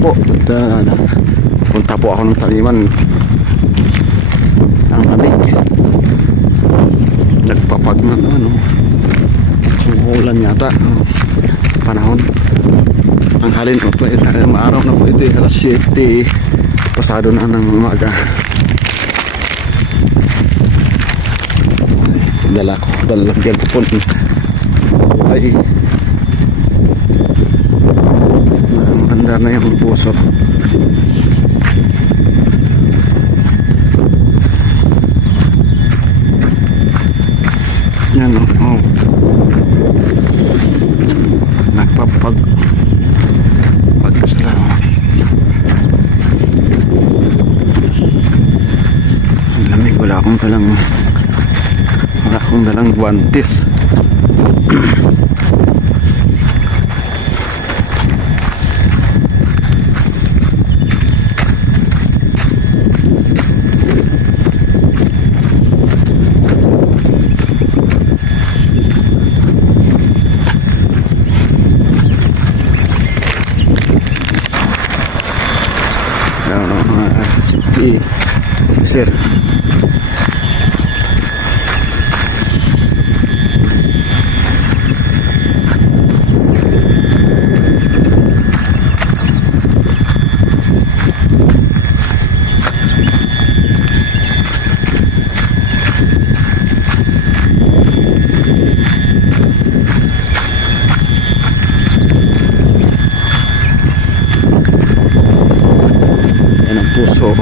po at punta po ako ng taniman. Ang lamig, nagpapag na ano, umuulan yata panahon. Ang halin po maaraw na po ito alas 7 pasado na ng umaga. Dalagyan ko po ay mandar na yung puso. Yan o, nagpapag sila. Ang lamig, wala akong dalang guantes. Sir, yan ang puso.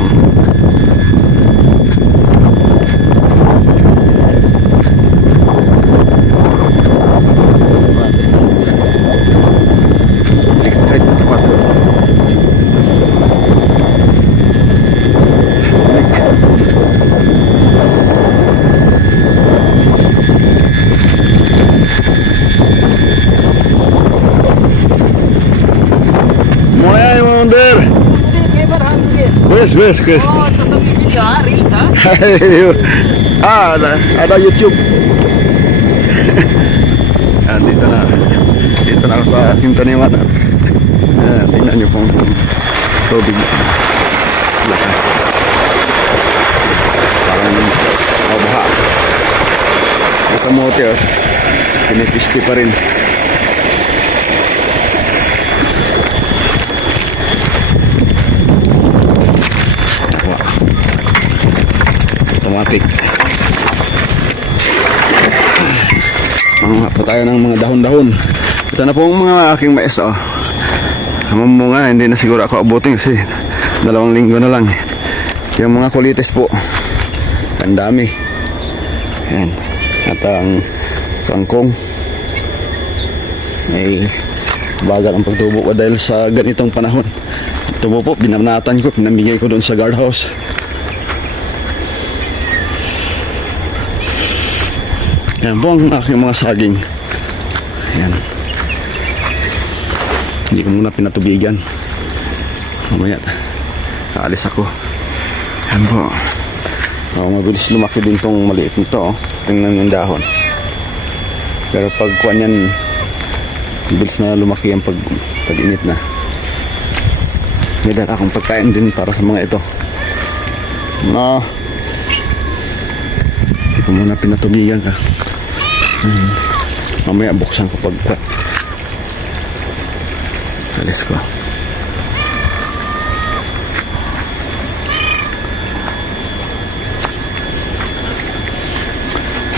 Wes. Oh, ito sa video ha, Reels ha? Ada YouTube. Dito na ako sa aking taniman. Tingnan nyo pong tubig. Lakas. Parang mabaha. Ang kamote pinipisti pa rin. Automatic. Manguha po tayo ng mga dahon-dahon. Ito na po ang mga aking mais. Mamunga, hindi na siguro ako abutin kasi 2 linggo na lang. Yung mga kulites po, ang dami. Ayan. At ang kangkong ay bagal ang pagtubo ko dahil sa ganitong panahon. Tubo po, binanatan ko, pinamigay ko doon sa guardhouse. Yan po ang aking mga saging. Yan. Hindi ko muna pinatubigan. Mamaya kaalis ako. Yan po. Mabilis lumaki din tong maliit nito. Tingnan yung dahon. Pero pag kuwan yan, mabilis na lumaki ang pag-init na. May dala akong pagkain din para sa mga ito. Hindi ko muna pinatubigan ka. Mamaya buksan ko pag alis ko.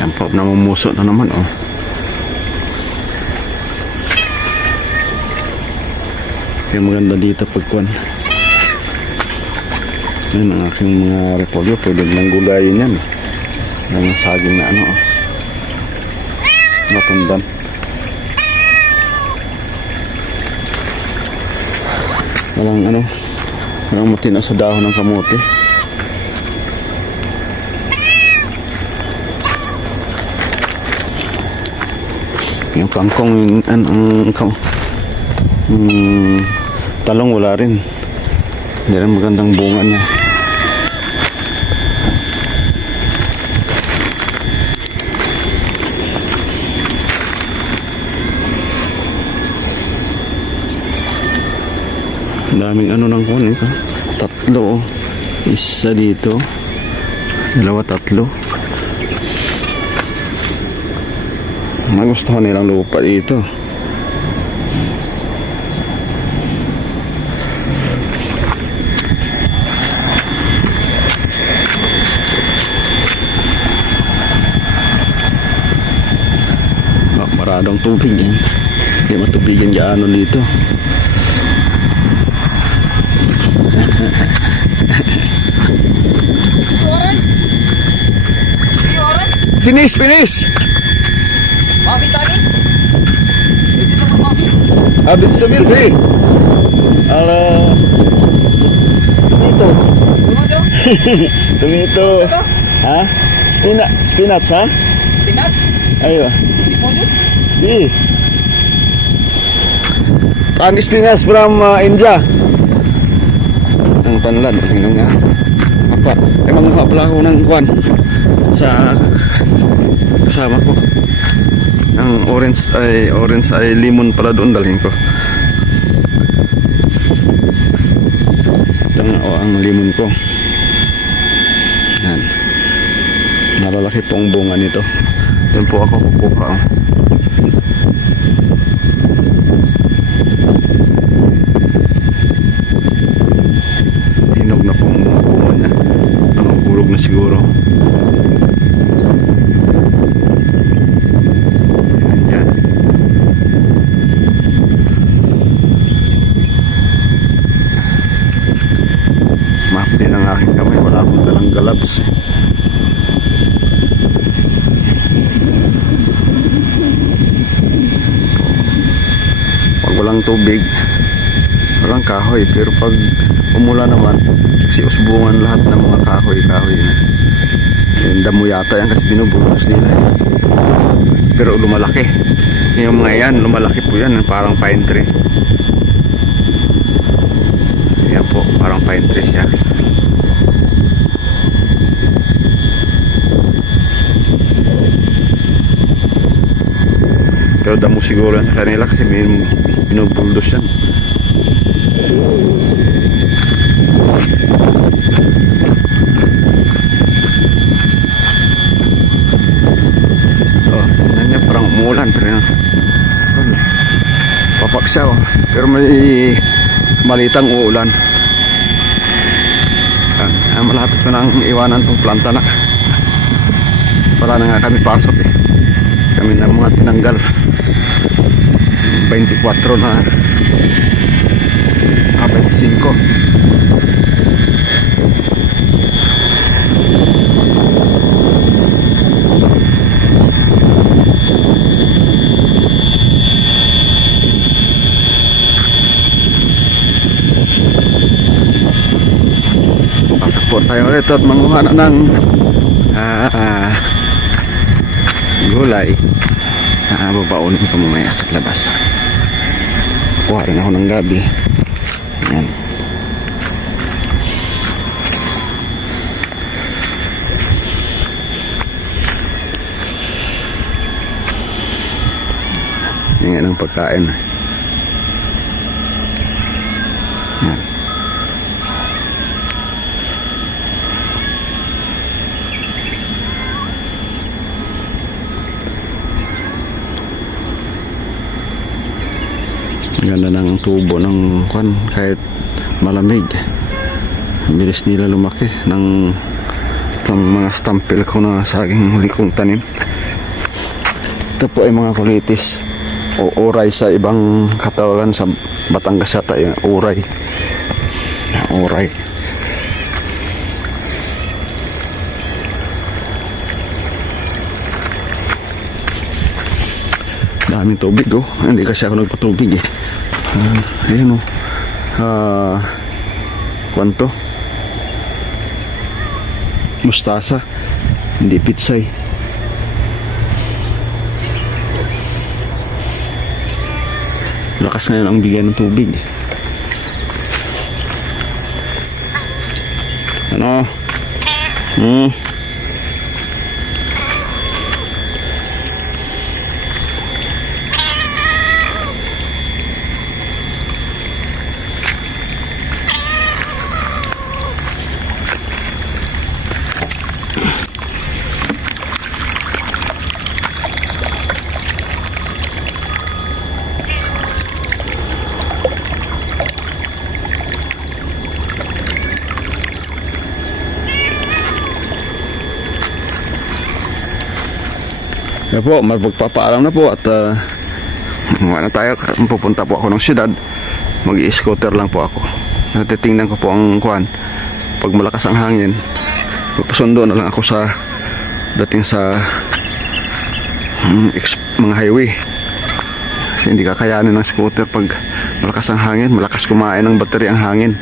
Yan po, namumuso na naman Kaya maganda dito pagkuhan. Yan ang aking mga repolyo. Pwede nang gulayin yan. Yan ang saging na natundan. Walang matino sa dahon ng kamote. Yung kangkong, talong wala rin. Hindi rin magandang bunga niya. daming ano ng kuwan ito. Tatlo. Isa dito. Dalawa, tatlo. Magustuhan nilang lupa dito. Maradong tubig yan. Hindi matubigan gaano dito. Orange? Ini orange? Finish, finish! Mami tadi? Itu nama mami. Habis stabil, Fi. Halo. Tomato. Tunggu dong. Tomato. Saka? Ha? Spinach, ha? Spinach? Ayo. Di Ponjut? Fi. Pan spinach from India. Ang tanlad, tingnan nga. Apa? Manguha pala ako ng kwan sa kasama ko. Ang orange ay lemon pala doon dalhin ko. Ito nga ang lemon ko. Yan. Nalalaki po ang bunga nito. Doon po ako kukuha. Hinog na po ang bunga niya. Hulog na siguro. Ayan. Map din ang aking kamay. Wala akong dalang gloves eh. Pag walang tubig, walang kahoy. Pero pag umula naman, kasi usbungan lahat ng mga kahoy na. Yung damo yata yan kasi binubulos nila eh. Pero lumalaki. Yung mga yan, lumalaki po yan. Parang pine tree. Yan po, parang pine tree siya. Pero damo siguro yan sa kanila kasi binubulos yan. Oh, tingnan niya parang umuulan pero papaksaw pero may malitang uulan. Malapit ko nang iwanan tong planta na. Wala na nga kami pasok eh. Kami na mga tinanggal 24 na 25. Po tayo ulit at manguha na ng gulay. Babaunin ko mamaya sa labas. Kuha rin ako ng gabi. Yan. Yan ang pagkain. Yan. Ganda ng tubo ng kwan kahit malamig. Bilis nila lumaki ng itong mga stampil ko na saging huli kong tanim. Ito po ay mga kulitis o oray sa ibang katawagan sa Batangas yata yung oray. Oray. Daming tubig oh. Hindi kasi ako nagpatubig eh. Ayun oh. Kwanto? Mustasa. Hindi pitsay. Lakas ngayon ang bigyan ng tubig. Ano? Kaya po, magpapaalam na po at na tayo. Pupunta po ako ng syudad. Mag-i-scooter lang po ako. Natitingnan ko po ang kuwan. Pag malakas ang hangin, magpasundo na lang ako sa dating sa mga highway. Kasi hindi kakayanin ng scooter pag malakas ang hangin. Malakas kumain ng battery ang hangin.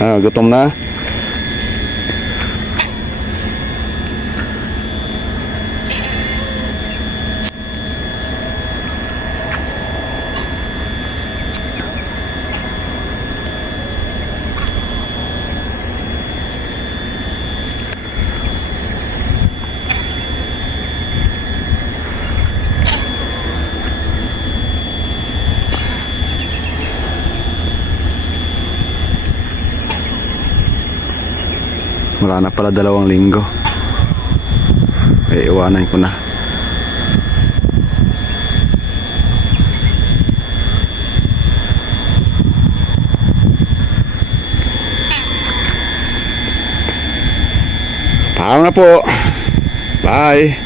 Gutom na. Wala na pala 2 linggo. Iwanan ko na. Paalam na po. Bye.